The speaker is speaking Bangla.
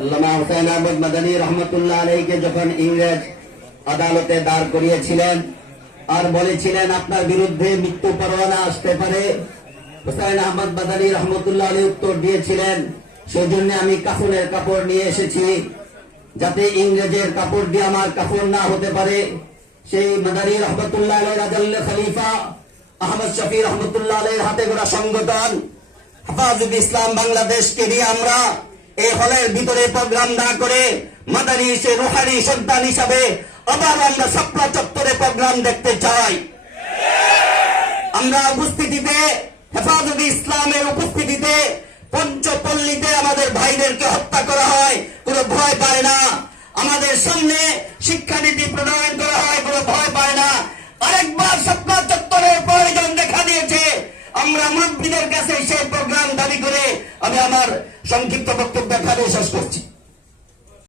আল্লামা হুসাইন আহমদ মাদানী রহমতুল্লাহ আলাইহিকে যখন ইংরেজ আদালতে দাঁড় করিয়েছিলেন আর বলেছিলেন আপনার বিরুদ্ধে মৃত্যু পরোয়ানা আসতে পারে, হুসাইন আহমদ মাদানী রহমতুল্লাহ আলাইহি উত্তর দিয়েছিলেন, সেজন্য আমি কাফনের কাপড় নিয়ে এসেছি, যাতে ইংরেজের কাপড় দিয়ে আমার কাফন না হতে পারে। সেই মাদানী রহমতুল্লাহ আলাইহি রাজাল্লাহ খলিফা আহমদ শফি রহমতুল্লাহ আলাইহির হাতে গড়া সংগঠন হেফাজত ইসলাম বাংলাদেশকে নিয়ে আমরা এই হলের ভিতরে প্রোগ্রাম না করে মাদানী সে রুহানি সন্তান হিসাবে আবার আমরা সাপলা চত্বরে প্রোগ্রাম দেখতে চাই। আমরা উপস্থিতিতে হেফাজত ইসলামের উপস্থিতিতে পঞ্চপল্লীতে আমাদের ভাইদেরকে হত্যা করা হয়, কোনো ভয় পায় না। আমাদের সামনে শিক্ষানীতি প্রণয়ন করা হয়, কোনো ভয় পায় না। আরেকবার সাপলা চত্বরের প্রয়োজন দেখা দিয়েছে। আমরা মুরব্বীদের কাছে সেই প্রোগ্রাম দাবি করে আমি আমার সংক্ষিপ্ত বক্তব্য এখানে শেষ করছি।